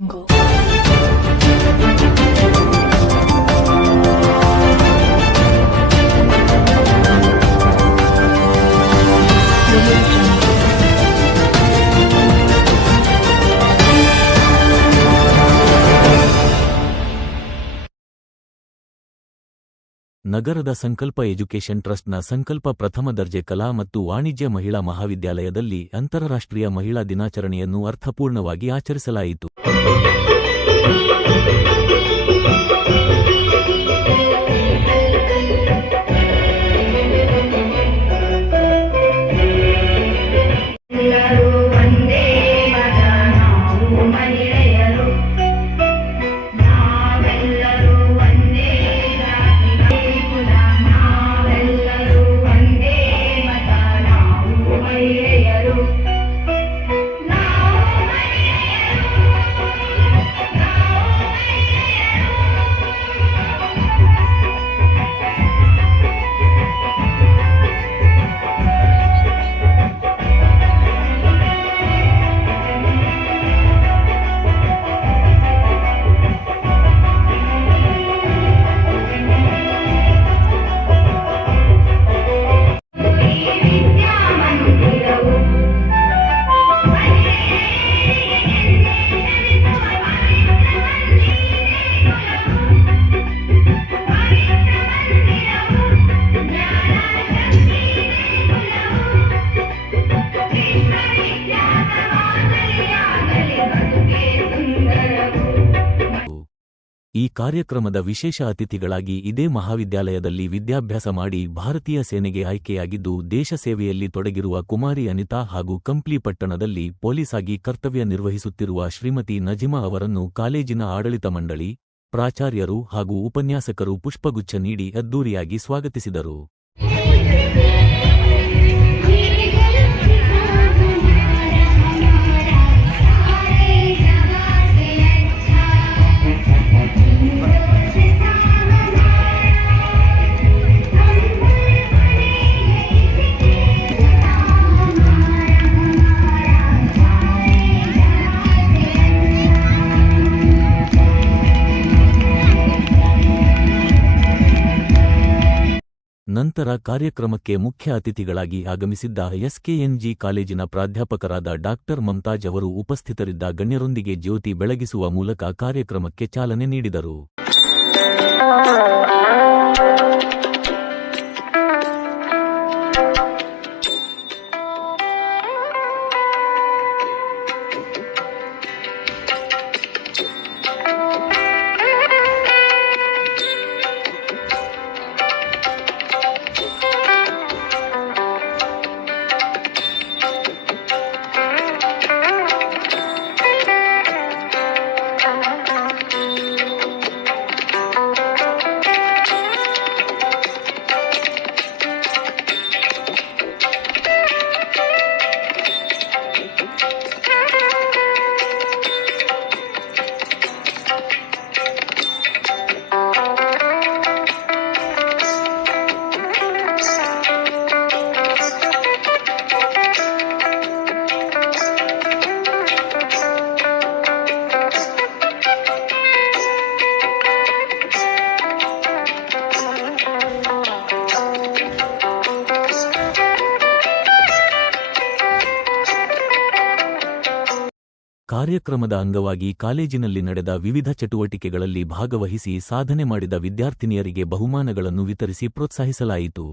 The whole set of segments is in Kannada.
Go. ನಗರದ ಸಂಕಲ್ಪ ಎಜುಕೇಷನ್ ಟ್ರಸ್ಟ್ನ ಸಂಕಲ್ಪ ಪ್ರಥಮ ದರ್ಜೆ ಕಲಾ ಮತ್ತು ವಾಣಿಜ್ಯ ಮಹಿಳಾ ಮಹಾವಿದ್ಯಾಲಯದಲ್ಲಿ ಅಂತಾರಾಷ್ಟ್ರೀಯ ಮಹಿಳಾ ದಿನಾಚರಣೆಯನ್ನು ಅರ್ಥಪೂರ್ಣವಾಗಿ ಆಚರಿಸಲಾಯಿತು. ಈ ಕಾರ್ಯಕ್ರಮದ ವಿಶೇಷ ಅತಿಥಿಗಳಾಗಿ ಇದೇ ಮಹಾವಿದ್ಯಾಲಯದಲ್ಲಿ ವಿದ್ಯಾಭ್ಯಾಸ ಮಾಡಿ ಭಾರತೀಯ ಸೇನೆಗೆ ಆಯ್ಕೆಯಾಗಿದ್ದು ದೇಶ ಸೇವೆಯಲ್ಲಿ ತೊಡಗಿರುವ ಕುಮಾರಿ ಅನಿತಾ ಹಾಗೂ ಕಂಪ್ಲಿ ಪಟ್ಟಣದಲ್ಲಿ ಪೊಲೀಸ್ ಆಗಿ ಕರ್ತವ್ಯ ನಿರ್ವಹಿಸುತ್ತಿರುವ ಶ್ರೀಮತಿ ನಜಿಮಾ ಅವರನ್ನು ಕಾಲೇಜಿನ ಆಡಳಿತ ಮಂಡಳಿ, ಪ್ರಾಚಾರ್ಯರು ಹಾಗೂ ಉಪನ್ಯಾಸಕರು ಪುಷ್ಪಗುಚ್ಛ ನೀಡಿ ಅದ್ದೂರಿಯಾಗಿ ಸ್ವಾಗತಿಸಿದರು. ನಂತರ ಕಾರ್ಯಕ್ರಮಕ್ಕೆ ಮುಖ್ಯ ಅತಿಥಿಗಳಾಗಿ ಆಗಮಿಸಿದ್ದ ಎಸ್ಕೆಎನ್ಜಿ ಕಾಲೇಜಿನ ಪ್ರಾಧ್ಯಾಪಕರಾದ ಡಾಕ್ಟರ್ ಮಮ್ತಾಜ್ ಅವರು ಉಪಸ್ಥಿತರಿದ್ದ ಗಣ್ಯರೊಂದಿಗೆ ಜ್ಯೋತಿ ಬೆಳಗಿಸುವ ಮೂಲಕ ಕಾರ್ಯಕ್ರಮಕ್ಕೆ ಚಾಲನೆ ನೀಡಿದರು. ಕಾರ್ಯಕ್ರಮದ ಅಂಗವಾಗಿ ಕಾಲೇಜಿನಲ್ಲಿ ನಡೆದ ವಿವಿಧ ಚಟುವಟಿಕೆಗಳಲ್ಲಿ ಭಾಗವಹಿಸಿ ಸಾಧನೆ ಮಾಡಿದ ವಿದ್ಯಾರ್ಥಿನಿಯರಿಗೆ ಬಹುಮಾನಗಳನ್ನು ವಿತರಿಸಿ ಪ್ರೋತ್ಸಾಹಿಸಲಾಯಿತು.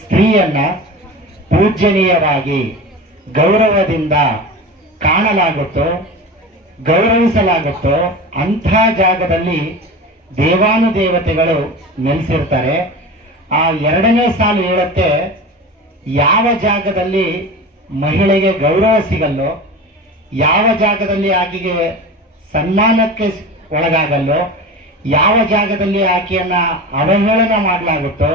ಸ್ತ್ರೀಯನ್ನ ಪೂಜ್ಯನೀಯವಾಗಿ ಗೌರವದಿಂದ ಕಾಣಲಾಗುತ್ತೋ, ಗೌರವಿಸಲಾಗುತ್ತೋ ಅಂಥ ಜಾಗದಲ್ಲಿ ದೇವಾನುದೇವತೆಗಳು ನೆಲೆಸಿರ್ತಾರೆ. ಆ ಎರಡನೇ ಸಾಲು ಹೇಳುತ್ತೆ, ಯಾವ ಜಾಗದಲ್ಲಿ ಮಹಿಳೆಗೆ ಗೌರವ ಸಿಗಲ್ಲೋ, ಯಾವ ಜಾಗದಲ್ಲಿ ಆಕೆಗೆ ಸನ್ಮಾನಕ್ಕೆ ಒಳಗಾಗಲ್ಲೋ, ಯಾವ ಜಾಗದಲ್ಲಿ ಆಕೆಯನ್ನ ಅವಹೇಳನ ಮಾಡಲಾಗುತ್ತೋ,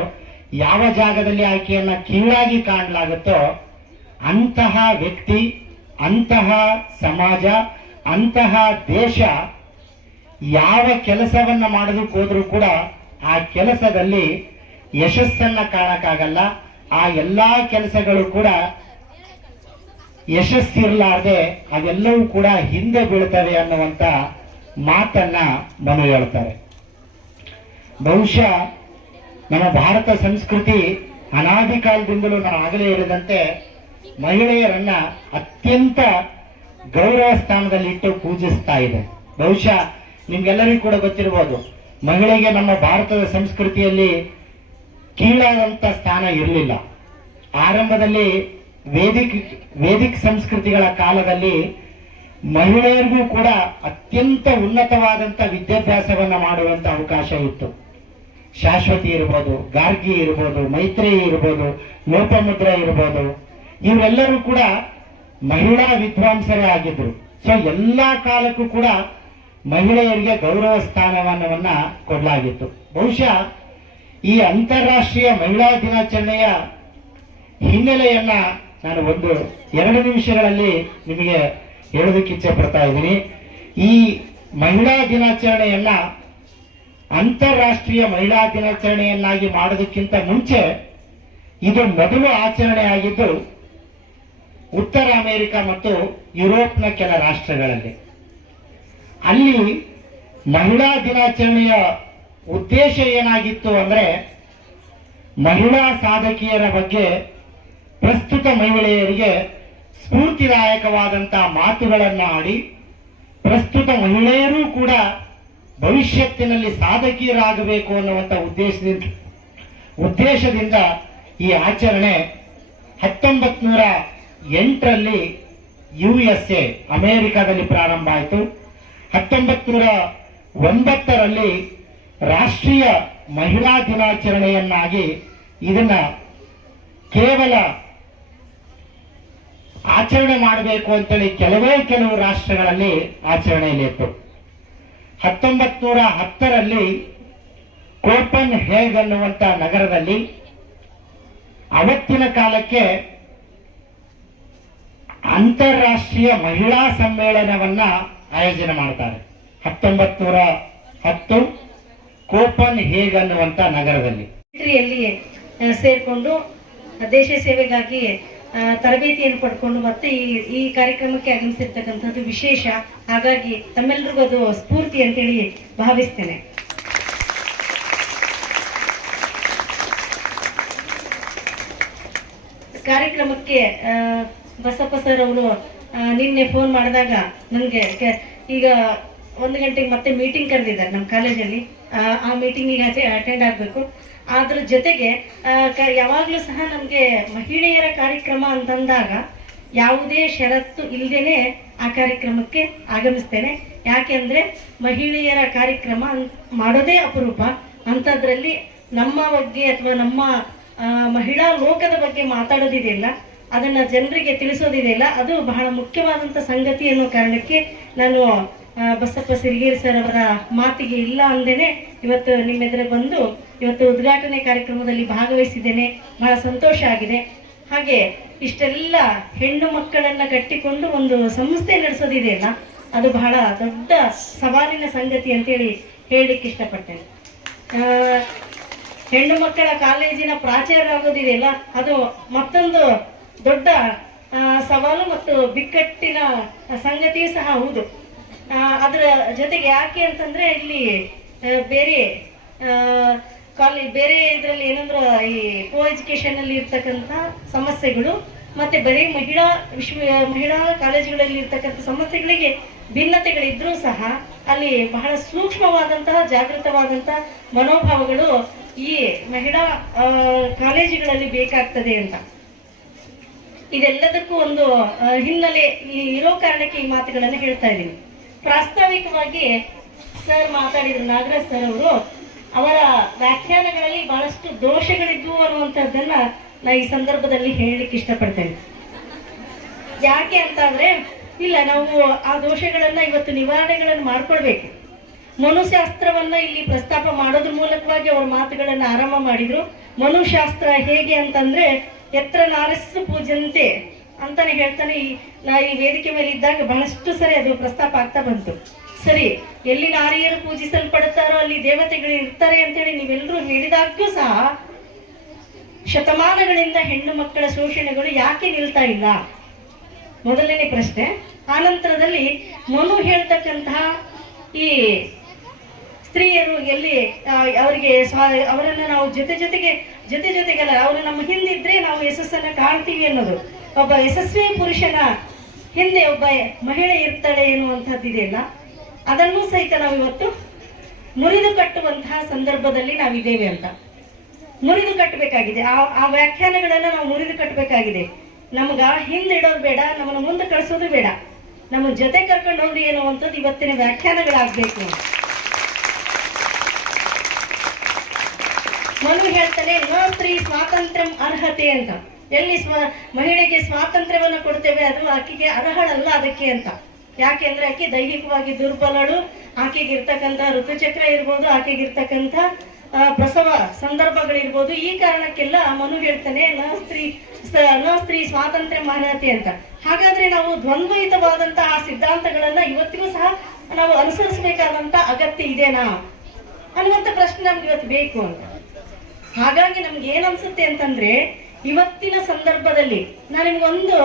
ಯಾವ ಜಾಗದಲ್ಲಿ ಆಕೆಯನ್ನ ಕೀಳಾಗಿ ಕಾಣಲಾಗುತ್ತೋ ಅಂತಹ ವ್ಯಕ್ತಿ, ಅಂತಹ ಸಮಾಜ, ಅಂತಹ ದೇಶ ಯಾವ ಕೆಲಸವನ್ನ ಮಾಡೋದಕ್ಕೆ ಹೋದ್ರೂ ಕೂಡ ಆ ಕೆಲಸದಲ್ಲಿ ಯಶಸ್ಸನ್ನ ಕಾಣಕ್ಕಾಗಲ್ಲ, ಆ ಎಲ್ಲಾ ಕೆಲಸಗಳು ಕೂಡ ಯಶಸ್ಸಿರಲಾರದೆ ಅವೆಲ್ಲವೂ ಕೂಡ ಹಿಂದೆ ಬೀಳ್ತವೆ ಅನ್ನುವಂತ ಮಾತನ್ನ ಮನು ಹೇಳ್ತಾರೆ. ಬಹುಶಃ ನಮ್ಮ ಭಾರತ ಸಂಸ್ಕೃತಿ ಅನಾದಿ ಕಾಲದಿಂದಲೂ ನಾನು ಆಗಲೇ ಹೇಳಿದಂತೆ ಮಹಿಳೆಯರನ್ನ ಅತ್ಯಂತ ಗೌರವ ಸ್ಥಾನದಲ್ಲಿ ಇಟ್ಟು ಪೂಜಿಸ್ತಾ ಇದೆ. ಬಹುಶಃ ನಿಮ್ಗೆಲ್ಲರಿಗೂ ಕೂಡ ಗೊತ್ತಿರಬಹುದು, ಮಹಿಳೆಗೆ ನಮ್ಮ ಭಾರತದ ಸಂಸ್ಕೃತಿಯಲ್ಲಿ ಕೀಳಾದಂತ ಸ್ಥಾನ ಇರಲಿಲ್ಲ. ಆರಂಭದಲ್ಲಿ ವೇದಿಕ್ ಸಂಸ್ಕೃತಿಗಳ ಕಾಲದಲ್ಲಿ ಮಹಿಳೆಯರಿಗೂ ಕೂಡ ಅತ್ಯಂತ ಉನ್ನತವಾದಂತ ವಿದ್ಯಾಭ್ಯಾಸವನ್ನ ಮಾಡುವಂತ ಅವಕಾಶ ಇತ್ತು. ಶಾಶ್ವತಿ ಇರ್ಬೋದು, ಗಾರ್ಗಿ ಇರ್ಬೋದು, ಮೈತ್ರೇಯಿ ಇರ್ಬೋದು, ಲೋಪಮುದ್ರ ಇರ್ಬೋದು, ಇವರೆಲ್ಲರೂ ಕೂಡ ಮಹಿಳಾ ವಿದ್ವಾಂಸರೇ ಆಗಿದ್ರು. ಸೊ ಎಲ್ಲಾ ಕಾಲಕ್ಕೂ ಕೂಡ ಮಹಿಳೆಯರಿಗೆ ಗೌರವ ಸ್ಥಾನಮಾನವನ್ನ ಕೊಡಲಾಗಿತ್ತು. ಬಹುಶಃ ಈ ಅಂತಾರಾಷ್ಟ್ರೀಯ ಮಹಿಳಾ ದಿನಾಚರಣೆಯ ಹಿನ್ನೆಲೆಯನ್ನ ನಾನು 1-2 ನಿಮಿಷಗಳಲ್ಲಿ ನಿಮಗೆ ಹೇಳೋದಕ್ಕೆ ಇಚ್ಛೆ ಪಡ್ತಾ ಇದ್ದೀನಿ. ಈ ಮಹಿಳಾ ದಿನಾಚರಣೆಯನ್ನ ಅಂತಾರಾಷ್ಟ್ರೀಯ ಮಹಿಳಾ ದಿನಾಚರಣೆಯನ್ನಾಗಿ ಮಾಡೋದಕ್ಕಿಂತ ಮುಂಚೆ ಇದು ಮೊದಲು ಆಚರಣೆ ಆಗಿದ್ದು ಉತ್ತರ ಅಮೆರಿಕ ಮತ್ತು ಯುರೋಪ್ನ ಕೆಲ ರಾಷ್ಟ್ರಗಳಲ್ಲಿ. ಅಲ್ಲಿ ಮಹಿಳಾ ದಿನಾಚರಣೆಯ ಉದ್ದೇಶ ಏನಾಗಿತ್ತು ಅಂದ್ರೆ, ಮಹಿಳಾ ಸಾಧಕಿಯರ ಬಗ್ಗೆ ಪ್ರಸ್ತುತ ಮಹಿಳೆಯರಿಗೆ ಸ್ಫೂರ್ತಿದಾಯಕವಾದಂತಹ ಮಾತುಗಳನ್ನ ಆಡಿ ಪ್ರಸ್ತುತ ಮಹಿಳೆಯರು ಕೂಡ ಭವಿಷ್ಯತ್ತಿನಲ್ಲಿ ಸಾಧಕಿಯರಾಗಬೇಕು ಅನ್ನುವಂಥ ಉದ್ದೇಶದಿಂದ ಈ ಆಚರಣೆ 1908ರಲ್ಲಿ USA ಅಮೆರಿಕಾದಲ್ಲಿ ಪ್ರಾರಂಭ ಆಯಿತು. 1909ರಲ್ಲಿ ರಾಷ್ಟ್ರೀಯ ಮಹಿಳಾ ದಿನಾಚರಣೆಯನ್ನಾಗಿ ಇದನ್ನ ಕೇವಲ ಆಚರಣೆ ಮಾಡಬೇಕು ಅಂತೇಳಿ ಕೆಲವು ರಾಷ್ಟ್ರಗಳಲ್ಲಿ ಆಚರಣೆಯಲ್ಲಿತ್ತು. 1910ರಲ್ಲಿ ಕೋಪನ್ ಹೇಗ್ ಅನ್ನುವಂತ ನಗರದಲ್ಲಿ ಅವತ್ತಿನ ಕಾಲಕ್ಕೆ ಅಂತಾರಾಷ್ಟ್ರೀಯ ಮಹಿಳಾ ಸಮ್ಮೇಳನವನ್ನ ಆಯೋಜನೆ ಮಾಡ್ತಾರೆ. 1910 ಕೋಪನ್ ಹೇಗ್ ಅನ್ನುವಂತ ನಗರದಲ್ಲಿ ಸೇರ್ಕೊಂಡು ದೇಶ ಸೇವೆಗಾಗಿ ತರಬೇತಿಯನ್ನು ಪಡ್ಕೊಂಡು ಮತ್ತೆ ಈ ಕಾರ್ಯಕ್ರಮಕ್ಕೆ ಆಗಮಿಸಿರ್ತಕ್ಕಂಥದ್ದು ವಿಶೇಷ. ಹಾಗಾಗಿ ತಮ್ಮೆಲ್ಲರಿಗೂ ಅದು ಸ್ಫೂರ್ತಿ ಅಂತೇಳಿ ಭಾವಿಸ್ತೇನೆ. ಕಾರ್ಯಕ್ರಮಕ್ಕೆ ಬಸಪ್ಪ ಸರ್ ಅವರು ನಿನ್ನೆ ಫೋನ್ ಮಾಡಿದಾಗ ನನಗೆ ಈಗ 1 ಗಂಟೆಗೆ ಮತ್ತೆ ಮೀಟಿಂಗ್ ಕರೆದಿದ್ದಾರೆ ನಮ್ಮ ಕಾಲೇಜಲ್ಲಿ. ಆ ಮೀಟಿಂಗಿಗೆ ಅಟೆಂಡ್ ಆಗಬೇಕು. ಅದ್ರ ಜೊತೆಗೆ ಯಾವಾಗಲೂ ಸಹ ನಮಗೆ ಮಹಿಳೆಯರ ಕಾರ್ಯಕ್ರಮ ಅಂತಂದಾಗ ಯಾವುದೇ ಷರತ್ತು ಇಲ್ಲದೇನೆ ಆ ಕಾರ್ಯಕ್ರಮಕ್ಕೆ ಆಗಮಿಸ್ತೇನೆ. ಯಾಕೆಂದ್ರೆ ಮಹಿಳೆಯರ ಕಾರ್ಯಕ್ರಮ ಮಾಡೋದೇ ಅಪರೂಪ. ಅಂಥದ್ರಲ್ಲಿ ನಮ್ಮ ಬಗ್ಗೆ ಅಥವಾ ನಮ್ಮ ಮಹಿಳಾ ಲೋಕದ ಬಗ್ಗೆ ಮಾತಾಡೋದಿದೆಯಲ್ಲ, ಅದನ್ನ ಜನರಿಗೆ ತಿಳಿಸೋದಿದೆಯಲ್ಲ, ಅದು ಬಹಳ ಮುಖ್ಯವಾದಂಥ ಸಂಗತಿ ಅನ್ನೋ ಕಾರಣಕ್ಕೆ ನಾನು ಬಸಪ್ಪ ಸಿರಿಗೇರಿ ಸರ್ ಅವರ ಮಾತಿಗೆ ಇಲ್ಲ ಅಂದೇನೆ ಇವತ್ತು ನಿಮ್ಮೆದುರು ಬಂದು ಇವತ್ತು ಉದ್ಘಾಟನೆ ಕಾರ್ಯಕ್ರಮದಲ್ಲಿ ಭಾಗವಹಿಸಿದ್ದೇನೆ. ಬಹಳ ಸಂತೋಷ ಆಗಿದೆ. ಹಾಗೆ ಇಷ್ಟೆಲ್ಲ ಹೆಣ್ಣು ಮಕ್ಕಳನ್ನ ಕಟ್ಟಿಕೊಂಡು ಒಂದು ಸಂಸ್ಥೆ ನಡೆಸೋದಿದೆಯಲ್ಲ, ಅದು ಬಹಳ ದೊಡ್ಡ ಸವಾಲಿನ ಸಂಗತಿ ಅಂತೇಳಿ ಹೇಳಲಿಕ್ಕೆ ಇಷ್ಟಪಡ್ತೇನೆ. ಹೆಣ್ಣು ಮಕ್ಕಳ ಕಾಲೇಜಿನ ಪ್ರಾಚಾರ್ಯ ಆಗೋದಿದೆಯಲ್ಲ, ಅದು ಮತ್ತೊಂದು ದೊಡ್ಡ ಸವಾಲು ಮತ್ತು ಬಿಕ್ಕಟ್ಟಿನ ಸಂಗತಿಯೂ ಸಹ ಹೌದು. ಅದರ ಜೊತೆಗೆ ಯಾಕೆ ಅಂತಂದ್ರೆ ಇಲ್ಲಿ ಬೇರೆ ಬೇರೆ ಇದರಲ್ಲಿ ಏನಂದ್ರೆ ಈ ಕೋ ಎಜುಕೇಶನ್ ಅಲ್ಲಿ ಇರ್ತಕ್ಕಂಥ ಸಮಸ್ಯೆಗಳು ಮತ್ತೆ ಬರೀ ಮಹಿಳಾ ಕಾಲೇಜುಗಳಲ್ಲಿ ಇರ್ತಕ್ಕಂಥ ಸಮಸ್ಯೆಗಳಿಗೆ ಭಿನ್ನತೆಗಳಿದ್ರೂ ಸಹ ಅಲ್ಲಿ ಬಹಳ ಸೂಕ್ಷ್ಮವಾದಂತಹ ಜಾಗೃತವಾದಂತಹ ಮನೋಭಾವಗಳು ಈ ಮಹಿಳಾ ಕಾಲೇಜುಗಳಲ್ಲಿ ಬೇಕಾಗ್ತದೆ ಅಂತ. ಇದೆಲ್ಲದಕ್ಕೂ ಒಂದು ಹಿನ್ನೆಲೆ ಇರೋ ಕಾರಣಕ್ಕೆ ಈ ಮಾತುಗಳನ್ನು ಹೇಳ್ತಾ ಇದ್ದೀನಿ. ಪ್ರಾಸ್ತಾವಿಕವಾಗಿ ಸರ್ ಮಾತಾಡಿದ್ರು, ನಾಗರಾಜ್ ಸರ್ ಅವರು ಅವರ ವ್ಯಾಖ್ಯಾನಗಳಲ್ಲಿ ಬಹಳಷ್ಟು ದೋಷಗಳಿದ್ವು ಅನ್ನುವಂಥದ್ದನ್ನ ನಾ ಈ ಸಂದರ್ಭದಲ್ಲಿ ಹೇಳಲಿಕ್ಕೆ ಇಷ್ಟಪಡ್ತೇನೆ. ಯಾಕೆ ಅಂತ ಅಂದ್ರೆ, ಇಲ್ಲ ನಾವು ಆ ದೋಷಗಳನ್ನ ಇವತ್ತು ನಿವಾರಣೆಗಳನ್ನು ಮಾಡ್ಕೊಳ್ಬೇಕು. ಮನುಶಾಸ್ತ್ರವನ್ನ ಇಲ್ಲಿ ಪ್ರಸ್ತಾಪ ಮಾಡೋದ್ರ ಮೂಲಕವಾಗಿ ಅವ್ರ ಮಾತುಗಳನ್ನ ಆರಂಭ ಮಾಡಿದ್ರು. ಮನುಶಾಸ್ತ್ರ ಹೇಗೆ ಅಂತಂದ್ರೆ ಎತ್ರ ನಾರಸ್ಸು ಪೂಜಂತೆ ಅಂತಾನೆ ಹೇಳ್ತಾನೆ. ನಾ ಈ ವೇದಿಕೆ ಮೇಲೆ ಇದ್ದಾಗ ಬಹಳಷ್ಟು ಸರಿ ಅದು ಪ್ರಸ್ತಾಪ ಆಗ್ತಾ ಬಂತು. ಸರಿ, ಎಲ್ಲಿ ನಾರಿಯರು ಪೂಜಿಸಲ್ಪಡುತ್ತಾರೋ ಅಲ್ಲಿ ದೇವತೆಗಳು ಇರ್ತಾರೆ ಅಂತೇಳಿ ನೀವೆಲ್ಲರೂ ಹೇಳಿದಾಗ್ಯೂ ಸಹ ಶತಮಾನಗಳಿಂದ ಹೆಣ್ಣು ಮಕ್ಕಳ ಶೋಷಣೆಗಳು ಯಾಕೆ ನಿಲ್ತಾ ಇಲ್ಲ? ಮೊದಲನೇ ಪ್ರಶ್ನೆ. ಆನಂತರದಲ್ಲಿ ಮನು ಹೇಳ್ತಕ್ಕಂತಹ ಈ ಸ್ತ್ರೀಯರು ಎಲ್ಲಿ ಅವರಿಗೆ ಅವರನ್ನು ನಾವು ಜೊತೆಗಲ್ಲ, ಅವರು ನಮ್ಮ ಹಿಂದಿದ್ರೆ ನಾವು ಯಶಸ್ಸನ್ನು ಕಾಣ್ತೀವಿ ಅನ್ನೋದು. ಒಬ್ಬ ಯಶಸ್ವಿ ಪುರುಷನ ಹಿಂದೆ ಒಬ್ಬ ಮಹಿಳೆ ಇರ್ತಾಳೆ ಎನ್ನುವಂಥದ್ದಿದೆಯಲ್ಲ, ಅದನ್ನು ಸಹಿತ ನಾವು ಇವತ್ತು ಮುರಿದು ಕಟ್ಟುವಂತಹ ಸಂದರ್ಭದಲ್ಲಿ ನಾವಿದ್ದೇವೆ ಅಂತ. ಮುರಿದು ಕಟ್ಟಬೇಕಾಗಿದೆ. ಆ ವ್ಯಾಖ್ಯಾನಗಳನ್ನು ನಾವು ಮುರಿದು ಕಟ್ಟಬೇಕಾಗಿದೆ. ನಮ್ಗ ಹಿಂದಿಡೋದು ಬೇಡ, ನಮ್ಮನ್ನು ಮುಂದೆ ಕಳಿಸೋದು ಬೇಡ, ನಮ್ಮ ಜೊತೆ ಕರ್ಕೊಂಡು ಹೋಗ್ರಿ ಎನ್ನುವಂಥದ್ದು ಇವತ್ತಿನ ವ್ಯಾಖ್ಯಾನಗಳಾಗಬೇಕು. ಮನು ಹೇಳ್ತಾನೆ ನ ಸ್ತ್ರೀ ಸ್ವಾತಂತ್ರ್ಯ ಅರ್ಹತೆ ಅಂತ. ಎಲ್ಲಿ ಮಹಿಳೆಗೆ ಸ್ವಾತಂತ್ರ್ಯವನ್ನು ಕೊಡ್ತೇವೆ ಅದು ಆಕೆಗೆ ಅರ್ಹಳಲ್ಲ ಅದಕ್ಕೆ ಅಂತ. ಯಾಕೆಂದ್ರೆ ಆಕೆ ದೈಹಿಕವಾಗಿ ದುರ್ಬಲಳು, ಆಕೆಗೆ ಇರ್ತಕ್ಕಂಥ ಋತುಚಕ್ರ ಇರ್ಬೋದು, ಆಕೆಗಿರ್ತಕ್ಕಂಥ ಪ್ರಸವ ಸಂದರ್ಭಗಳಿರ್ಬೋದು. ಈ ಕಾರಣಕ್ಕೆಲ್ಲ ಮನು ಹೇಳ್ತಾನೆ ನ ಸ್ತ್ರೀ ಸ್ವಾತಂತ್ರ್ಯ ಅರ್ಹತೆ ಅಂತ. ಹಾಗಾದ್ರೆ ನಾವು ದ್ವಂದ್ವಯುತವಾದಂತಹ ಸಿದ್ಧಾಂತಗಳನ್ನ ಇವತ್ತಿಗೂ ಸಹ ನಾವು ಅನುಸರಿಸಬೇಕಾದಂತ ಅಗತ್ಯ ಇದೆನಾ ಅನ್ನುವಂಥ ಪ್ರಶ್ನೆ ನಮ್ಗೆ ಇವತ್ತು ಬೇಕು ಅಂತ. ಹಾಗಾಗಿ ನಮ್ಗೆ ಏನ್ ಅನ್ಸುತ್ತೆ ಅಂತಂದ್ರೆ, ಇವತ್ತಿನ ಸಂದರ್ಭದಲ್ಲಿ ನಾನು ನಿಮ್ಗೊಂದು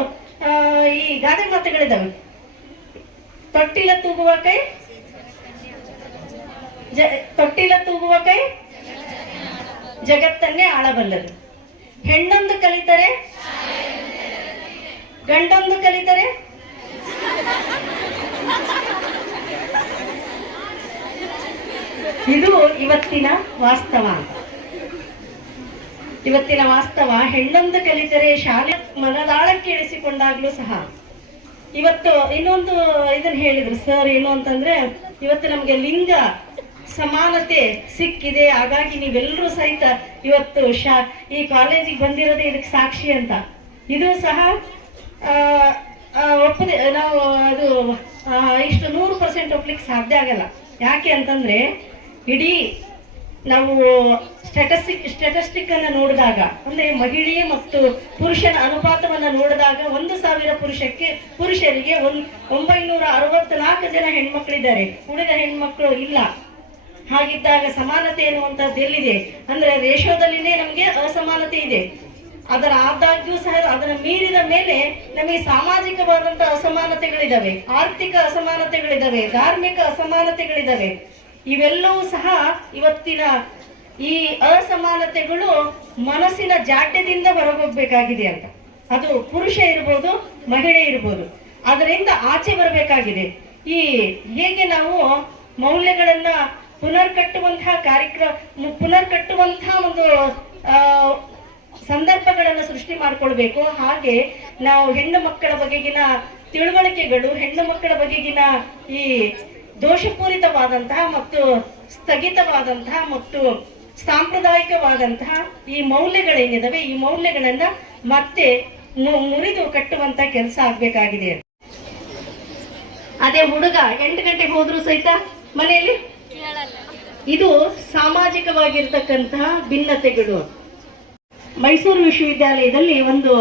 ಈ ಗಾದೆ ಮಾತುಗಳಿದಾವೆ. ತೊಟ್ಟಿಲ ತೂಗುವ ಕೈ ಜಗತ್ತನ್ನೇ ಆಳಬಲ್ಲದು. ಹೆಣ್ಣೊಂದು ಕಲಿತರೆ ಗಂಡೊಂದು ಕಲಿತರೆ ಇದು ಇವತ್ತಿನ ವಾಸ್ತವ. ಹೆಣ್ಣೊಂದು ಕಲಿತರೆ ಶಾಲೆ ಮನದಾಳಕ್ಕೆ ಇಳಿಸಿಕೊಂಡಾಗ್ಲೂ ಸಹ ಇವತ್ತು ಇನ್ನೊಂದು ಇದನ್ನ ಹೇಳಿದ್ರು ಸರ್. ಏನು ಅಂತಂದ್ರೆ, ಇವತ್ತು ನಮ್ಗೆ ಲಿಂಗ ಸಮಾನತೆ ಸಿಕ್ಕಿದೆ, ಹಾಗಾಗಿ ನೀವೆಲ್ಲರೂ ಸಹಿತ ಇವತ್ತು ಈ ಕಾಲೇಜಿಗೆ ಬಂದಿರೋದೇ ಇದಕ್ಕೆ ಸಾಕ್ಷಿ ಅಂತ. ಇದು ಸಹ ಒಪ್ಪದೆ ನಾವು ಅದು ಇಷ್ಟು 100% ಒಪ್ಲಿಕ್ಕೆ ಸಾಧ್ಯ ಆಗಲ್ಲ. ಯಾಕೆ ಅಂತಂದ್ರೆ, ಇಡೀ ನಾವು ಸ್ಟ್ಯಾಟಿಸ್ಟಿಕ್ ಅನ್ನ ನೋಡಿದಾಗ, ಅಂದ್ರೆ ಮಹಿಳೆ ಮತ್ತು ಪುರುಷನ ಅನುಪಾತವನ್ನ ನೋಡಿದಾಗ 1000 ಪುರುಷರಿಗೆ 964 ಜನ ಹೆಣ್ಮಕ್ಳಿದ್ದಾರೆ, ಉಳಿದ ಹೆಣ್ಮಕ್ಳು ಇಲ್ಲ. ಹಾಗಿದ್ದಾಗ ಸಮಾನತೆ ಎನ್ನುವಂಥದ್ದು ಎಲ್ಲಿದೆ ಅಂದ್ರೆ ರೇಷೋದಲ್ಲಿನೇ ನಮಗೆ ಅಸಮಾನತೆ ಇದೆ. ಅದರ ಆದಾಗ್ಯೂ ಸಹ ಅದರ ಮೀರಿದ ಮೇಲೆ ನಮಗೆ ಸಾಮಾಜಿಕವಾದಂತಹ ಅಸಮಾನತೆಗಳಿದಾವೆ, ಆರ್ಥಿಕ ಅಸಮಾನತೆಗಳಿದಾವೆ, ಧಾರ್ಮಿಕ ಅಸಮಾನತೆಗಳಿದಾವೆ. ಇವೆಲ್ಲವೂ ಸಹ ಇವತ್ತಿನ ಈ ಅಸಮಾನತೆಗಳು ಮನಸ್ಸಿನ ಜಾಡ್ಯದಿಂದ ಹೊರಗೋಗ್ಬೇಕಾಗಿದೆ ಅಂತ. ಅದು ಪುರುಷ ಇರ್ಬೋದು, ಮಹಿಳೆ ಇರ್ಬೋದು, ಅದರಿಂದ ಆಚೆ ಬರಬೇಕಾಗಿದೆ. ಹೇಗೆ ನಾವು ಮೌಲ್ಯಗಳನ್ನ ಪುನರ್ಕಟ್ಟುವಂತಹ ಒಂದು ಸಂದರ್ಭಗಳನ್ನು ಸೃಷ್ಟಿ ಮಾಡ್ಕೊಳ್ಬೇಕು, ಹಾಗೆ ನಾವು ಹೆಣ್ಣು ಮಕ್ಕಳ ಬಗೆಗಿನ ತಿಳುವಳಿಕೆಗಳು, ಹೆಣ್ಣು ಮಕ್ಕಳ ಬಗೆಗಿನ ಈ ದೋಷಪೂರಿತವಾದಂತಹ ಮತ್ತು ಸ್ಥಗಿತವಾದಂತಹ ಮತ್ತು ಸಾಂಪ್ರದಾಯಿಕವಾದಂತಹ ಈ ಮೌಲ್ಯಗಳೇನಿದಾವೆ, ಈ ಮೌಲ್ಯಗಳನ್ನ ಮತ್ತೆ ಮುರಿದು ಕಟ್ಟುವಂತ ಕೆಲಸ ಆಗ್ಬೇಕಾಗಿದೆ. ಅದೇ ಹುಡುಗ 8 ಗಂಟೆಗೆ ಹೋದ್ರು ಸಹಿತ ಮನೆಯಲ್ಲಿ ಇದು ಸಾಮಾಜಿಕವಾಗಿರ್ತಕ್ಕಂತಹ ಭಿನ್ನತೆಗಳು. ಮೈಸೂರು ವಿಶ್ವವಿದ್ಯಾಲಯದಲ್ಲಿ ಒಂದು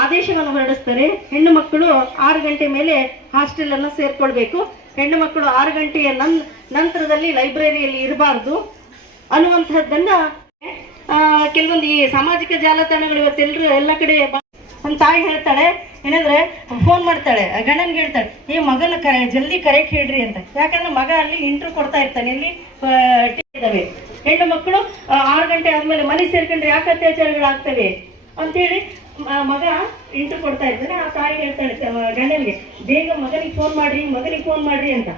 ಆದೇಶವನ್ನು ಹೊರಡಿಸ್ತಾರೆ. ಹೆಣ್ಣು ಮಕ್ಕಳು 6 ಗಂಟೆ ಮೇಲೆ ಹಾಸ್ಟೆಲ್ ಅನ್ನು ಸೇರ್ಕೊಳ್ಬೇಕು, ಹೆಣ್ಣು ಮಕ್ಕಳು 6 ಗಂಟೆಯ ನಂತರದಲ್ಲಿ ಲೈಬ್ರರಿಯಲ್ಲಿ ಇರಬಾರ್ದು ಅನ್ನುವಂಥದ್ದನ್ನ ಕೆಲವೊಂದು ಈ ಸಾಮಾಜಿಕ ಜಾಲತಾಣಗಳು ಇವತ್ತೆಲ್ಲರೂ ಎಲ್ಲ ಕಡೆ. ಒಂದು ತಾಯಿ ಹೇಳ್ತಾಳೆ, ಏನಂದ್ರೆ ಫೋನ್ ಮಾಡ್ತಾಳೆ, ಗಂಡನ್ಗೆ ಹೇಳ್ತಾಳೆ, ಮಗನ ಜಲ್ದಿ ಕರೆಕ್ಟ್ ಹೇಳ್ರಿ ಅಂತ. ಯಾಕಂದ್ರೆ ಮಗ ಅಲ್ಲಿ ಇಂಟ್ರ್ಯೂ ಕೊಡ್ತಾ ಇರ್ತಾನೆ, ಇಲ್ಲಿ ಇದಾವೆ. ಹೆಣ್ಣು ಮಕ್ಕಳು 6 ಗಂಟೆ ಆದ್ಮೇಲೆ ಮನೆ ಸೇರ್ಕೊಂಡ್ರೆ ಯಾಕೆ ಅತ್ಯಾಚಾರಗಳಾಗ್ತವೆ ಅಂತೇಳಿ ಮಗ ಇಂಟ್ರ್ಯೂ ಕೊಡ್ತಾ ಇರ್ತಾನೆ. ಆ ತಾಯಿ ಹೇಳ್ತಾಳೆ ಗಂಡನ್ಗೆ, ಬೇಗ ಮಗನಿಗೆ ಫೋನ್ ಮಾಡ್ರಿ ಅಂತ.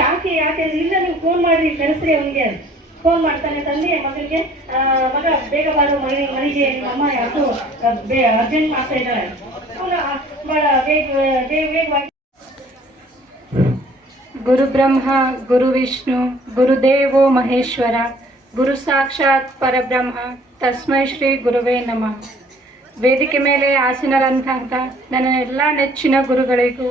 ಯಾಕೆ ಇಲ್ಲ, ನೀವು ಫೋನ್ ಮಾಡ್ರಿ, ಕರೆಸ್ರಿ ಅವನಿಗೆ ಅಂತ. ಫೋನ್ ಮಾಡ್ತಾನೆ ತಂದೆ ಮಗನಿಗೆ, ಮಗ ಬೇಗ ಬಾರೋ ಮನೆಗೆ, ಅಮ್ಮ ಯಾಕೋ ಅರ್ಜೆಂಟ್ ಮಾಡ್ತಾ ಇದ್ದಾಳೆ. ಬಹಳ ವೇಗವಾಗಿ. ಗುರು ಬ್ರಹ್ಮ ಗುರು ವಿಷ್ಣು ಗುರುದೇವೋ ಮಹೇಶ್ವರ ಗುರು ಸಾಕ್ಷಾತ್ ಪರಬ್ರಹ್ಮ ತಸ್ಮೈ ಶ್ರೀ ಗುರುವೇ ನಮಃ. ವೇದಿಕೆ ಮೇಲೆ ಆಸೀನರಂತಹ ನನ್ನ ಎಲ್ಲ ನೆಚ್ಚಿನ ಗುರುಗಳಿಗೂ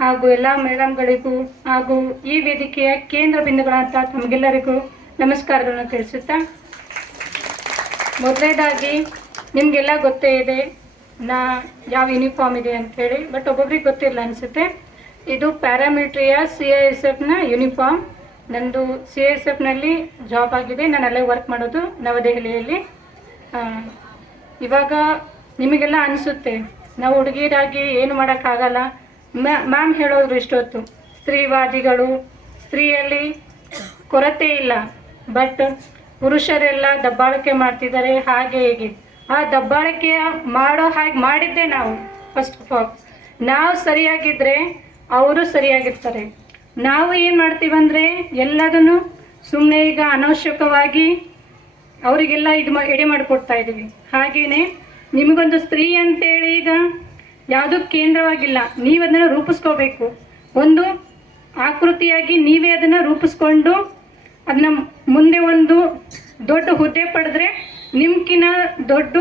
ಹಾಗೂ ಎಲ್ಲ ಮೇಡಮ್ಗಳಿಗೂ ಹಾಗೂ ಈ ವೇದಿಕೆಯ ಕೇಂದ್ರ ಬಿಂದುಗಳಂತ ತಮಗೆಲ್ಲರಿಗೂ ನಮಸ್ಕಾರಗಳನ್ನು ತಿಳಿಸುತ್ತಾ, ಮೊದಲನೇದಾಗಿ ನಿಮಗೆಲ್ಲ ಗೊತ್ತೇ ಇದೆ ಯಾವ ಯೂನಿಫಾರ್ಮ್ ಇದೆ ಅಂಥೇಳಿ, ಬಟ್ ಒಬ್ಬೊಬ್ರಿಗೆ ಗೊತ್ತಿಲ್ಲ ಅನಿಸುತ್ತೆ. ಇದು ಪ್ಯಾರಾಮಿಲಿಟ್ರಿಯ CISFನ ಯೂನಿಫಾರ್ಮ್. ನಂದು CISFನಲ್ಲಿ ಜಾಬ್ ಆಗಿದೆ, ನಾನು ಅಲ್ಲೇ ವರ್ಕ್ ಮಾಡೋದು ನವದೆಹಲಿಯಲ್ಲಿ. ಇವಾಗ ನಿಮಗೆಲ್ಲ ಅನಿಸುತ್ತೆ ನಾವು ಹುಡುಗಿಯರಾಗಿ ಏನು ಮಾಡೋಕ್ಕಾಗಲ್ಲ. ಮ್ಯಾಮ್ ಹೇಳೋರು ಇಷ್ಟೊತ್ತು ಸ್ತ್ರೀವಾದಿಗಳು, ಸ್ತ್ರೀಯಲ್ಲಿ ಕೊರತೆ ಇಲ್ಲ, ಬಟ್ ಪುರುಷರೆಲ್ಲ ದಬ್ಬಾಳಿಕೆ ಮಾಡ್ತಿದ್ದಾರೆ ಹಾಗೆ ಹೀಗೆ. ಆ ದಬ್ಬಾಳಿಕೆ ಮಾಡೋ ಹಾಗೆ ಮಾಡಿದ್ದೆ ನಾವು. ಫಸ್ಟ್ ಆಫ್ ಆಲ್ ನಾವು ಸರಿಯಾಗಿದ್ದರೆ ಅವರು ಸರಿಯಾಗಿರ್ತಾರೆ. ನಾವು ಏನು ಮಾಡ್ತೀವಂದರೆ ಎಲ್ಲದನ್ನು ಸುಮ್ಮನೆ ಈಗ ಅನವಶ್ಯಕವಾಗಿ ಅವರಿಗೆಲ್ಲ ಎಡೆ ಮಾಡಿಕೊಡ್ತಾ ಇದ್ದೀವಿ. ಹಾಗೆಯೇ ನಿಮಗೊಂದು ಸ್ತ್ರೀ ಅಂತೇಳಿ ಈಗ ಯಾವುದೂ ಕೇಂದ್ರವಾಗಿಲ್ಲ, ನೀವು ಅದನ್ನು ರೂಪಿಸ್ಕೋಬೇಕು. ಒಂದು ಆಕೃತಿಯಾಗಿ ನೀವೇ ಅದನ್ನು ರೂಪಿಸ್ಕೊಂಡು ಅದನ್ನ ಮುಂದೆ ಒಂದು ದೊಡ್ಡ ಹುದ್ದೆ ಪಡೆದ್ರೆ ನಿಮ್ಕಿನ ದೊಡ್ಡ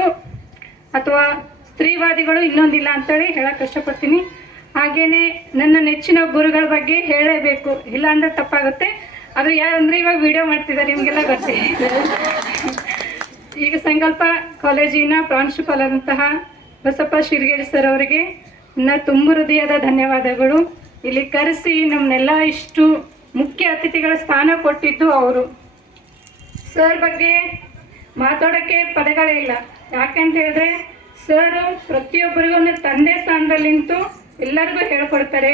ಅಥವಾ ಸ್ತ್ರೀವಾದಿಗಳು ಇನ್ನೊಂದಿಲ್ಲ ಅಂತೇಳಿ ಹೇಳಕ್ಕೆ ಇಷ್ಟಪಡ್ತೀನಿ. ಹಾಗೇನೆ ನನ್ನ ನೆಚ್ಚಿನ ಗುರುಗಳ ಬಗ್ಗೆ ಹೇಳಲೇಬೇಕು, ಇಲ್ಲ ಅಂದ್ರೆ ತಪ್ಪಾಗುತ್ತೆ. ಅದು ಯಾರಂದ್ರೆ ಇವಾಗ ವಿಡಿಯೋ ಮಾಡ್ತಿದ್ದಾರೆ, ನಿಮಗೆಲ್ಲ ಗೊತ್ತಿದೆ. ಈಗ ಸಂಕಲ್ಪ ಕಾಲೇಜಿನ ಪ್ರಾಂಶುಪಾಲರಂತಹ ಬಸಪ್ಪ ಶಿರ್ಗೇರಿ ಸರ್ ಅವರಿಗೆ ನನ್ನ ತುಂಬ ಹೃದಯದ ಧನ್ಯವಾದಗಳು. ಇಲ್ಲಿ ಕರೆಸಿ ನಮ್ಮನ್ನೆಲ್ಲ ಇಷ್ಟು ಮುಖ್ಯ ಅತಿಥಿಗಳ ಸ್ಥಾನ ಕೊಟ್ಟಿದ್ದು ಅವರು. ಸರ್ ಬಗ್ಗೆ ಮಾತಾಡೋಕ್ಕೆ ಪದಗಳೇ ಇಲ್ಲ. ಯಾಕಂತ ಹೇಳಿದ್ರೆ ಸರ್ ಪ್ರತಿಯೊಬ್ಬರಿಗೂ ಒಂದು ತಂದೆ ಸ್ಥಾನದಲ್ಲಿ ನಿಂತು ಎಲ್ಲರಿಗೂ ಹೇಳ್ಕೊಡ್ತಾರೆ.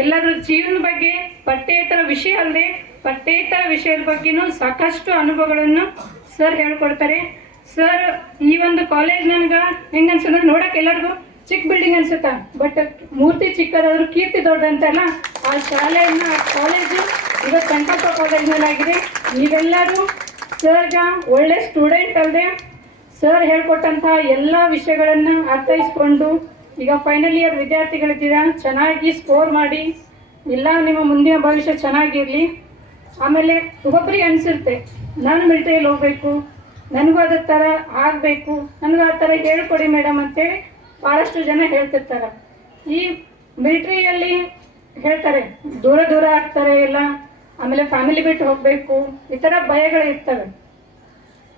ಎಲ್ಲರ ಜೀವನ ಬಗ್ಗೆ ಪಠ್ಯೇತರ ವಿಷಯ ಅಲ್ಲದೆ ಪಠ್ಯೇತರ ವಿಷಯದ ಬಗ್ಗೆನೂ ಸಾಕಷ್ಟು ಅನುಭವಗಳನ್ನು ಸರ್ ಹೇಳ್ಕೊಡ್ತಾರೆ. ಸರ್ ಈ ಒಂದು ಕಾಲೇಜ್ ನನಗೆ ಹೆಂಗೆ ಅನ್ಸುತ್ತೆ ನೋಡಕ್ಕೆ ಎಲ್ಲರಿಗೂ ಚಿಕ್ಕ ಬಿಲ್ಡಿಂಗ್ ಅನ್ಸುತ್ತಾ, ಬಟ್ ಮೂರ್ತಿ ಚಿಕ್ಕದಾದ್ರು ಕೀರ್ತಿ ದೊಡ್ಡಂತಲ್ಲ. ಆ ಶಾಲೆಯನ್ನ ಕಾಲೇಜು ಇವತ್ತು ಸಂಕಲ್ಪ ಕಾಲೇಜ್ನಲ್ಲಾಗಿದೆ. ನೀವೆಲ್ಲರೂ ಸರ್ಗ ಒಳ್ಳೆ ಸ್ಟೂಡೆಂಟ್ ಅಲ್ಲದೆ ಸರ್ ಹೇಳ್ಕೊಟ್ಟಂತಹ ಎಲ್ಲ ವಿಷಯಗಳನ್ನು ಅರ್ಥೈಸ್ಕೊಂಡು ಈಗ ಫೈನಲ್ ಇಯರ್ ವಿದ್ಯಾರ್ಥಿಗಳಿದ್ದೀರಾ, ಚೆನ್ನಾಗಿ ಸ್ಕೋರ್ ಮಾಡಿ, ಇಲ್ಲ ನಿಮ್ಮ ಮುಂದಿನ ಭವಿಷ್ಯ ಚೆನ್ನಾಗಿರಲಿ. ಆಮೇಲೆ ಒಬ್ಬೊಬ್ಬರಿಗೆ ಅನಿಸುತ್ತೆ ನಾನು ಮಿಲಿಟರಿಯಲ್ಲಿ ಹೋಗ್ಬೇಕು, ನನಗೂ ಅದೇ ಥರ ಆಗಬೇಕು, ನನಗೂ ಆ ಥರ ಹೇಳ್ಕೊಡಿ ಮೇಡಮ್ ಅಂತೇಳಿ ಭಾಳಷ್ಟು ಜನ ಹೇಳ್ತಿರ್ತಾರೆ. ಈ ಮಿಲಿಟ್ರಿಯಲ್ಲಿ ಹೇಳ್ತಾರೆ ದೂರ ದೂರ ಆಗ್ತಾರೆ ಎಲ್ಲ, ಆಮೇಲೆ ಫ್ಯಾಮಿಲಿ ಬಿಟ್ಟು ಹೋಗಬೇಕು, ಈ ಥರ ಭಯಗಳಿರ್ತವೆ.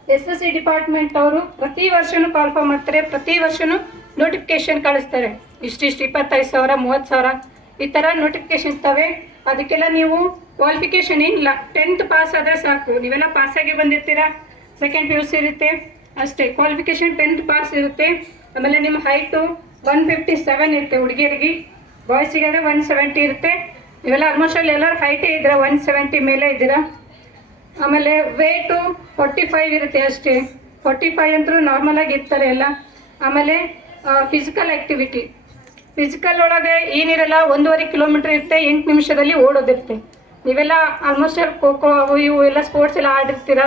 SSC ಡಿಪಾರ್ಟ್ಮೆಂಟ್ ಅವರು ಪ್ರತಿ ವರ್ಷನೂ ಕಾಲ್ಫಾರ್ಮ್ ಮಾಡ್ತಾರೆ, ಪ್ರತಿ ವರ್ಷನೂ ನೋಟಿಫಿಕೇಶನ್ ಕಳಿಸ್ತಾರೆ. ಇಷ್ಟಿಷ್ಟು 25,000 30,000 ಈ ಥರ ನೋಟಿಫಿಕೇಶನ್ ಇರ್ತವೆ. ಅದಕ್ಕೆಲ್ಲ ನೀವು ಕ್ವಾಲಿಫಿಕೇಶನ್ ಏನಿಲ್ಲ, 10th ಪಾಸ್ ಆದರೆ ಸಾಕು. ನೀವೆಲ್ಲ ಪಾಸಾಗಿ ಬಂದಿರ್ತೀರಾ, ಸೆಕೆಂಡ್ PUC ಇರುತ್ತೆ ಅಷ್ಟೇ. ಕ್ವಾಲಿಫಿಕೇಶನ್ 10th ಪಾಸ್ ಇರುತ್ತೆ. ಆಮೇಲೆ ನಿಮ್ಮ ಹೈಟು 157 ಇರುತ್ತೆ ಹುಡುಗಿಯರಿಗೆ, ಬಾಯ್ಸಿಗಾದ್ರೆ 170 ಇರುತ್ತೆ. ಇವೆಲ್ಲ ಆಲ್ಮೋಸ್ಟ್ ಅಲ್ಲಿ ಎಲ್ಲರೂ ಹೈಟೇ ಇದ್ದೀರಾ, 170 ಮೇಲೆ ಇದ್ದೀರಾ. ಆಮೇಲೆ ವೇಟು 45 ಇರುತ್ತೆ ಅಷ್ಟೇ. 45 ಅಂತೂ ನಾರ್ಮಲ್ ಆಗಿ ಇರ್ತಾರೆ ಎಲ್ಲ. ಆಮೇಲೆ ಫಿಸಿಕಲ್ ಆ್ಯಕ್ಟಿವಿಟಿ, ಫಿಸಿಕಲ್ ಒಳಗೆ ಏನಿರಲ್ಲ, 1.5 ಕಿಲೋಮೀಟರ್ ಇರುತ್ತೆ, 8 ನಿಮಿಷದಲ್ಲಿ ಓಡೋದಿರುತ್ತೆ. ನೀವೆಲ್ಲ ಆಲ್ಮೋಸ್ಟ್ ಖೋಖೋ ಅವು ಇವು ಎಲ್ಲ ಸ್ಪೋರ್ಟ್ಸ್ ಎಲ್ಲ ಆಡಿರ್ತೀರ,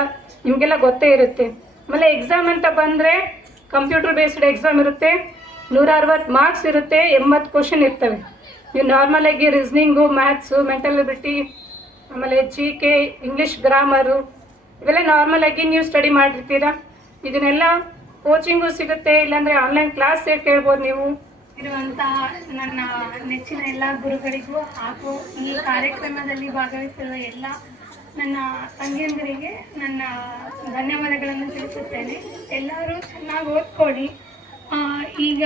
ನಿಮಗೆಲ್ಲ ಗೊತ್ತೇ ಇರುತ್ತೆ. ಆಮೇಲೆ ಎಕ್ಸಾಮ್ ಅಂತ ಬಂದರೆ ಕಂಪ್ಯೂಟರ್ ಬೇಸ್ಡ್ ಎಕ್ಸಾಮ್ ಇರುತ್ತೆ, 160 ಮಾರ್ಕ್ಸ್ ಇರುತ್ತೆ, 80 ಕ್ವಶನ್ ಇರ್ತವೆ. ನೀವು ನಾರ್ಮಲಾಗಿ ರೀಸ್ನಿಂಗು, ಮ್ಯಾಥ್ಸು, ಮೆಂಟಲ್ ಎಬಿಲಿಟಿ, ಆಮೇಲೆ GK, ಇಂಗ್ಲೀಷ್ ಗ್ರಾಮರು ಇವೆಲ್ಲ ನಾರ್ಮಲಾಗಿ ನೀವು ಸ್ಟಡಿ ಮಾಡಿರ್ತೀರಾ. ಇದನ್ನೆಲ್ಲ ಕೋಚಿಂಗು ಸಿಗುತ್ತೆ, ಇಲ್ಲಾಂದರೆ ಆನ್ಲೈನ್ ಕ್ಲಾಸ್ ಕೇಳ್ಬೋದು ನೀವು. ಇರುವಂತಹ ನನ್ನ ನೆಚ್ಚಿನ ಎಲ್ಲ ಗುರುಗಳಿಗೂ ಹಾಗೂ ಈ ಕಾರ್ಯಕ್ರಮದಲ್ಲಿ ಭಾಗವಹಿಸಿರುವ ಎಲ್ಲ ನನ್ನ ತಂಗಿಯಂದಿರಿಗೆ ನನ್ನ ಧನ್ಯವಾದಗಳನ್ನು ತಿಳಿಸುತ್ತೇನೆ. ಎಲ್ಲರೂ ಚೆನ್ನಾಗಿ ಓದ್ಕೊಳ್ಳಿ. ಈಗ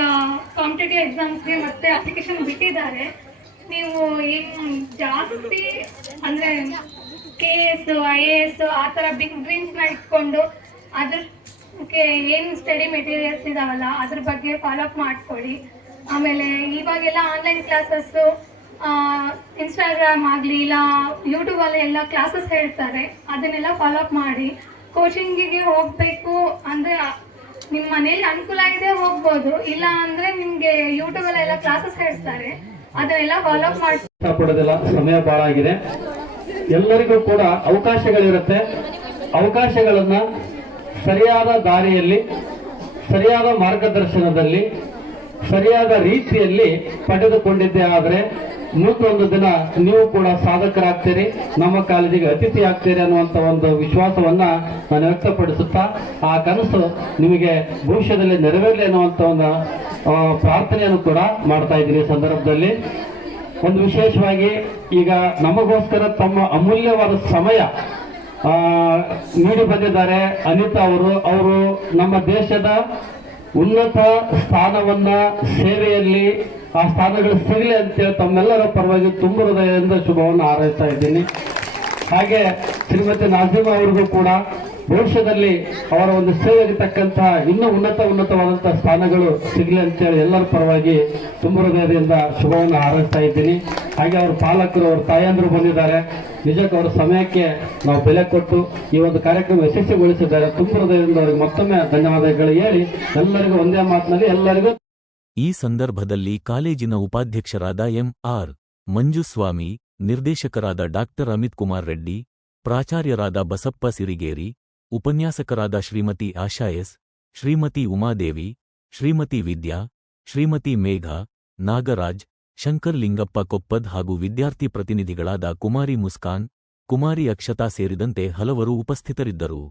ಕಾಂಪಿಟೇಟಿವ್ ಎಕ್ಸಾಮ್ಸ್ಗೆ ಮತ್ತೆ ಅಪ್ಲಿಕೇಶನ್ ಬಿಟ್ಟಿದ್ದಾರೆ. ನೀವು ಜಾಸ್ತಿ ಅಂದರೆ KS, IAS ಆ ಥರ ಬಿಗ್ ಡ್ರೀಮ್ಸ್ನ ಇಟ್ಕೊಂಡು ಅದಕ್ಕೆ ಏನು ಸ್ಟಡಿ ಮೆಟೀರಿಯಲ್ಸ್ ಇದಾವಲ್ಲ ಅದ್ರ ಬಗ್ಗೆ ಫಾಲೋಅಪ್ ಮಾಡ್ಕೊಳ್ಳಿ. ಆಮೇಲೆ ಇವಾಗೆಲ್ಲ ಆನ್ಲೈನ್ ಕ್ಲಾಸಸ್ಸು, ಇನ್ಸ್ಟಾಗ್ರಾಮ್ ಆಗಲಿ ಇಲ್ಲ ಯೂಟ್ಯೂಬಲ್ಲಿ ಎಲ್ಲ ಕ್ಲಾಸಸ್ ಹೇಳ್ತಾರೆ, ಅದನ್ನೆಲ್ಲ ಫಾಲೋಅಪ್ ಮಾಡಿ. ಕೋಚಿಂಗಿಗೆ ಹೋಗಬೇಕು ಅಂದರೆ ನಿಮ್ಮ ಮನೇಲಿ ಅನುಕೂಲ ಆಗಿದೆ ಹೋಗ್ಬೋದು, ಇಲ್ಲ ಅಂದರೆ ನಿಮಗೆ ಯೂಟ್ಯೂಬಲ್ಲೆಲ್ಲ ಕ್ಲಾಸಸ್ ಹೇಳ್ತಾರೆ, ಅದನ್ನೆಲ್ಲ ಫಾಲೋಅಪ್ ಮಾಡಿ. ಪಡೋದಿಲ್ಲ, ಸಮಯ ಬಹಳ ಆಗಿದೆ. ಎಲ್ಲರಿಗೂ ಕೂಡ ಅವಕಾಶಗಳಿರುತ್ತೆ. ಅವಕಾಶಗಳನ್ನ ಸರಿಯಾದ ದಾರಿಯಲ್ಲಿ, ಸರಿಯಾದ ಮಾರ್ಗದರ್ಶನದಲ್ಲಿ, ಸರಿಯಾದ ರೀತಿಯಲ್ಲಿ ಪಡೆದುಕೊಂಡಿದ್ದೇ ಆದರೆ ಮುಂದೊಂದು ದಿನ ನೀವು ಕೂಡ ಸಾಧಕರಾಗ್ತೀರಿ, ನಮ್ಮ ಕಾಲೇಜಿಗೆ ಅತಿಥಿ ಆಗ್ತೀರಿ ಅನ್ನುವಂಥ ಒಂದು ವಿಶ್ವಾಸವನ್ನ ನಾನು ವ್ಯಕ್ತಪಡಿಸುತ್ತಾ ಆ ಕನಸು ನಿಮಗೆ ಭವಿಷ್ಯದಲ್ಲಿ ನೆರವೇರಲಿ ಅನ್ನುವಂಥ ಒಂದು ಪ್ರಾರ್ಥನೆಯನ್ನು ಕೂಡ ಮಾಡ್ತಾ ಇದ್ದೀನಿ. ಈ ಸಂದರ್ಭದಲ್ಲಿ ಒಂದು ವಿಶೇಷವಾಗಿ ಈಗ ನಮಗೋಸ್ಕರ ತಮ್ಮ ಅಮೂಲ್ಯವಾದ ಸಮಯ ನೀಡಿ ಬಂದಿದ್ದಾರೆ ಅನಿತಾ ಅವರು ನಮ್ಮ ದೇಶದ ಉನ್ನತ ಸ್ಥಾನವನ್ನ ಸೇವೆಯಲ್ಲಿ ಆ ಸ್ಥಾನಗಳು ಸಿಗಲಿ ಅಂತೇಳಿ ತಮ್ಮೆಲ್ಲರ ಪರವಾಗಿ ತುಂಬ ಹೃದಯದಿಂದ ಶುಭವನ್ನು ಹಾರೈಸ್ತಾ ಇದ್ದೀನಿ. ಹಾಗೆ ಶ್ರೀಮತಿ ನಾಜಿಮಾ ಅವರಿಗೂ ಕೂಡ ಭವಿಷ್ಯದಲ್ಲಿ ಅವರ ಒಂದು ಸೇವೆಗೆ ತಕ್ಕಂತಹ ಇನ್ನೂ ಉನ್ನತವಾದಂತಹ ಸ್ಥಾನಗಳು ಸಿಗಲಿ ಅಂತೇಳಿ ಎಲ್ಲರ ಪರವಾಗಿ ತುಂಬ ಹೃದಯದಿಂದ ಶುಭವನ್ನು ಹಾರೈಸ್ತಾ ಇದ್ದೀನಿ. ಹಾಗೆ ಅವ್ರ ಪಾಲಕರು, ಅವ್ರ ತಾಯಂದ್ರು ಬಂದಿದ್ದಾರೆ. ನಿಜಕ್ಕೂ ಅವರ ಸಮಯಕ್ಕೆ ನಾವು ಬೆಲೆ ಕೊಟ್ಟು ಈ ಒಂದು ಕಾರ್ಯಕ್ರಮ ಯಶಸ್ವಿಗೊಳಿಸಿದ್ದಾರೆ. ತುಂಬ ಹೃದಯದಿಂದ ಅವರಿಗೆ ಮತ್ತೊಮ್ಮೆ ಧನ್ಯವಾದಗಳು ಹೇಳಿ ಎಲ್ಲರಿಗೂ ಒಂದೇ ಮಾತಿನಲ್ಲಿ ಎಲ್ಲರಿಗೂ. ಈ ಸಂದರ್ಭದಲ್ಲಿ ಕಾಲೇಜಿನ ಉಪಾಧ್ಯಕ್ಷರಾದ ಎಂ.ಆರ್. ಮಂಜುಸ್ವಾಮಿ, ನಿರ್ದೇಶಕರಾದ ಡಾ. ಅಮಿತ್ ಕುಮಾರ್ ರೆಡ್ಡಿ, ಪ್ರಾಚಾರ್ಯರಾದ ಬಸಪ್ಪ ಸಿರಿಗೇರಿ, ಉಪನ್ಯಾಸಕರಾದ ಶ್ರೀಮತಿ ಆಶಾ ಎಸ್, ಶ್ರೀಮತಿ ಉಮಾದೇವಿ, ಶ್ರೀಮತಿ ವಿದ್ಯಾ, ಶ್ರೀಮತಿ ಮೇಘ, ನಾಗರಾಜ್, ಶಂಕರ್ ಲಿಂಗಪ್ಪ ಕೊಪ್ಪದ್ ಹಾಗೂ ವಿದ್ಯಾರ್ಥಿ ಪ್ರತಿನಿಧಿಗಳಾದ ಕುಮಾರಿ ಮುಸ್ಕಾನ್, ಕುಮಾರಿ ಅಕ್ಷತಾ ಸೇರಿದಂತೆ ಹಲವರು ಉಪಸ್ಥಿತರಿದ್ದರು.